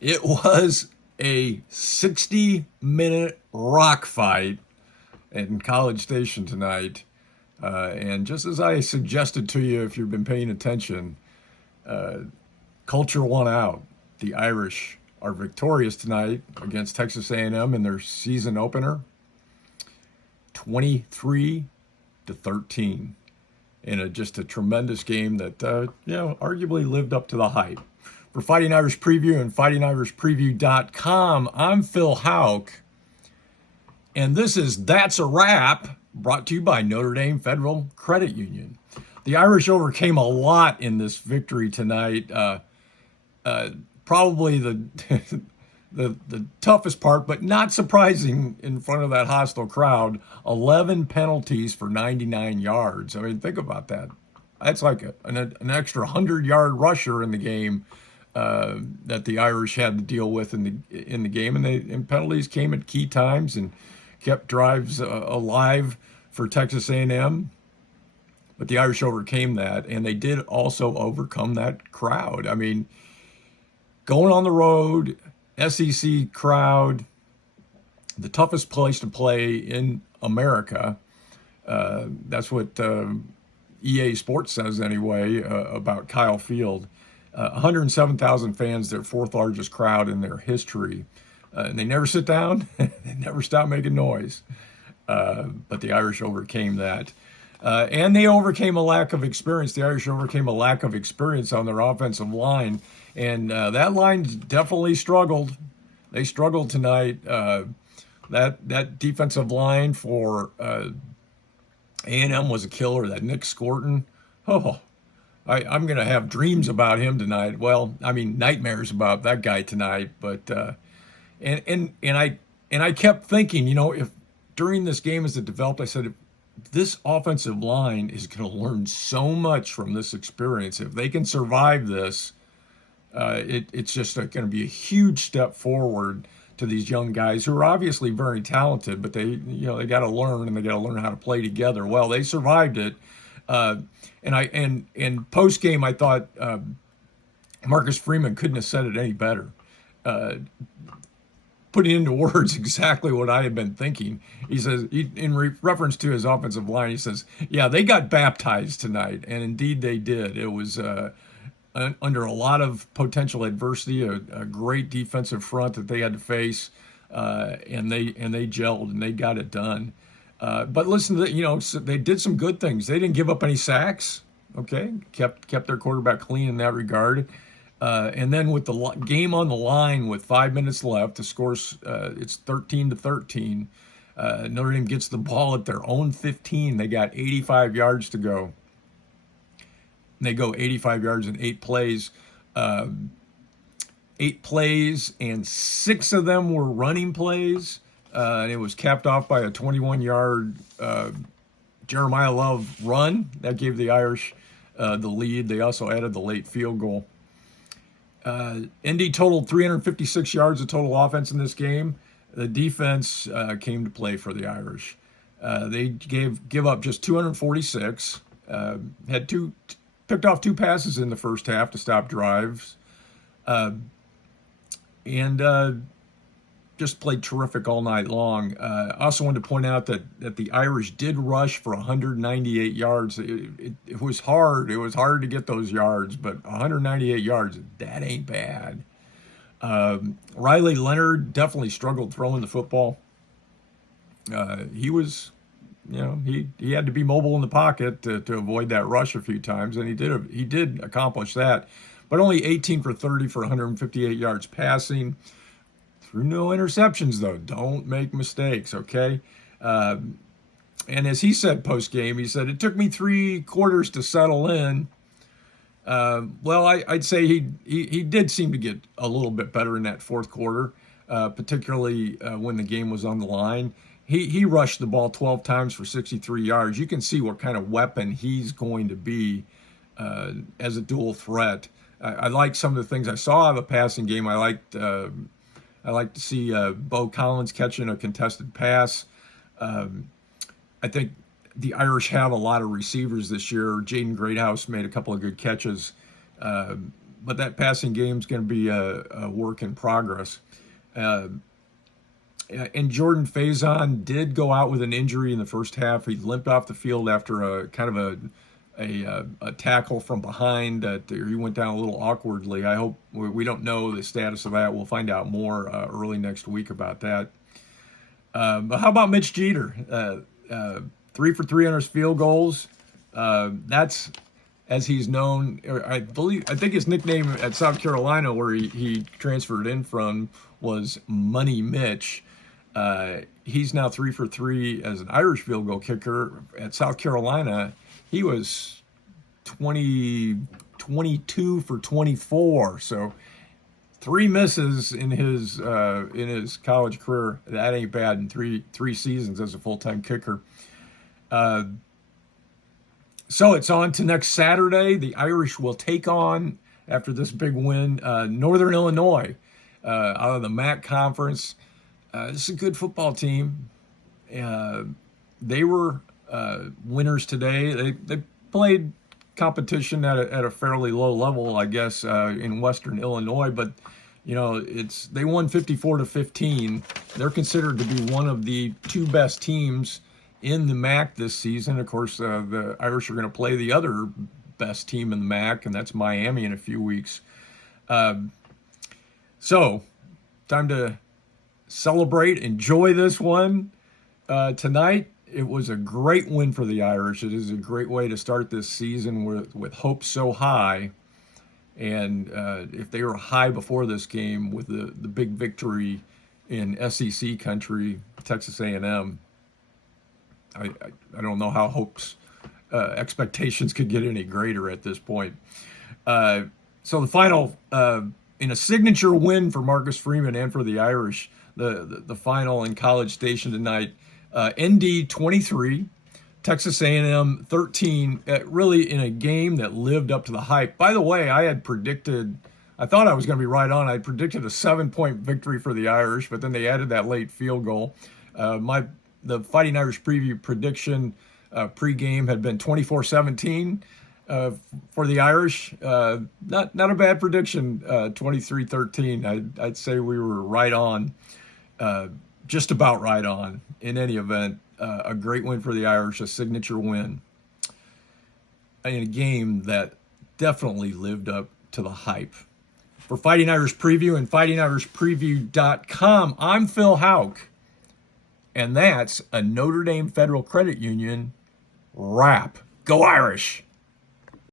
It was a 60-minute rock fight in College Station tonight. And just as I suggested to you, if you've been paying attention, uh, culture won out. The Irish are victorious tonight against Texas A&M in their season opener, 23-13, in just a tremendous game that arguably lived up to the hype. For Fighting Irish Preview and FightingIrishPreview.com, I'm Phil Hauk, and this is That's a Wrap, brought to you by Notre Dame Federal Credit Union. The Irish overcame a lot in this victory tonight. Probably the the toughest part, but not surprising in front of that hostile crowd. 11 penalties for 99 yards. I mean, think about that. That's like an extra 100-yard rusher in the game that the Irish had to deal with in the game, and penalties came at key times and kept drives alive for Texas A&M. But the Irish overcame that, and they did also overcome that crowd. I mean, going on the road, SEC crowd, the toughest place to play in America. That's what EA Sports says anyway about Kyle Field. 107,000 fans, their fourth largest crowd in their history. And they never sit down, they never stop making noise. But the Irish overcame that. And they overcame a lack of experience. The Irish overcame a lack of experience on their offensive line. And that line definitely struggled. They struggled tonight. That defensive line for A&M was a killer. That Nick Scorton, I'm going to have dreams about him tonight. Well, I mean, nightmares about that guy tonight. But and I kept thinking, if during this game as it developed, I said, if this offensive line is going to learn so much from this experience. If they can survive this, it's just going to be a huge step forward to these young guys who are obviously very talented, but they got to learn, and they got to learn how to play together. Well, they survived it. And post game, I thought Marcus Freeman couldn't have said it any better. Putting into words exactly what I had been thinking. He says, in reference to his offensive line, he says, "Yeah, they got baptized tonight," and indeed they did. It was under a lot of potential adversity, a great defensive front that they had to face, and they gelled and they got it done. But listen to so they did some good things. They didn't give up any sacks. Okay, kept their quarterback clean in that regard. And then with the game on the line with 5 minutes left, the score's it's 13-13. Notre Dame gets the ball at their own 15. They got 85 yards to go. They go 85 yards in 8 plays. 8 plays, and 6 of them were running plays. And it was capped off by a 21-yard Jeremiah Love run that gave the Irish the lead. They also added the late field goal. Indy totaled 356 yards of total offense in this game. The defense came to play for the Irish. They give up just 246. Picked off 2 passes in the first half to stop drives, and just played terrific all night long. I also wanted to point out that the Irish did rush for 198 yards. It was hard. It was hard to get those yards, but 198 yards, that ain't bad. Riley Leonard definitely struggled throwing the football. He was, he had to be mobile in the pocket to avoid that rush a few times, and he did accomplish that. But only 18 for 30 for 158 yards passing. Through no interceptions, though. Don't make mistakes, okay? And as he said post-game, he said, "It took me 3 quarters to settle in." Well, I'd say he did seem to get a little bit better in that fourth quarter, particularly when the game was on the line. He rushed the ball 12 times for 63 yards. You can see what kind of weapon he's going to be as a dual threat. I like some of the things I saw out of the passing game. I like to see Bo Collins catching a contested pass. I think the Irish have a lot of receivers this year. Jaden Greathouse made a couple of good catches. but that passing game is going to be a work in progress. Uh, and Jordan Faison did go out with an injury in the first half. He limped off the field after a kind of a tackle from behind that he went down a little awkwardly. I hope we don't know the status of that. We'll find out more early next week about that. But how about Mitch Jeter? 3 for 3 on his field goals. That's as he's known. I think his nickname at South Carolina, where he transferred in from, was Money Mitch. He's now 3 for 3 as an Irish field goal kicker. At South Carolina, he was 22 for 24. So 3 misses in his college career. That ain't bad in three seasons as a full-time kicker. So it's on to next Saturday. The Irish will take on, after this big win, Northern Illinois out of the MAC conference. This is a good football team. They were winners today. They played competition at a fairly low level, I guess, in Western Illinois, but they won 54-15. They're considered to be one of the 2 best teams in the MAC this season. Of course, the Irish are going to play the other best team in the MAC, and that's Miami in a few weeks. So, time to celebrate, enjoy this one tonight. It was a great win for the Irish. It is a great way to start this season with hopes so high. And if they were high before this game with the big victory in SEC country, Texas A&M, I don't know how expectations could get any greater at this point. So the final, in a signature win for Marcus Freeman and for the Irish, the final in College Station tonight, ND 23, Texas A&M 13, really in a game that lived up to the hype. By the way, I thought I was going to be right on. I predicted a 7-point victory for the Irish, but then they added that late field goal. The Fighting Irish preview prediction pregame had been 24-17 for the Irish. Not a bad prediction, 23-13. I'd say we were right on, just about right on. In any event, a great win for the Irish, a signature win in a game that definitely lived up to the hype. For Fighting Irish Preview and FightingIrishPreview.com, I'm Phil Houck. And that's a Notre Dame Federal Credit Union wrap. Go Irish!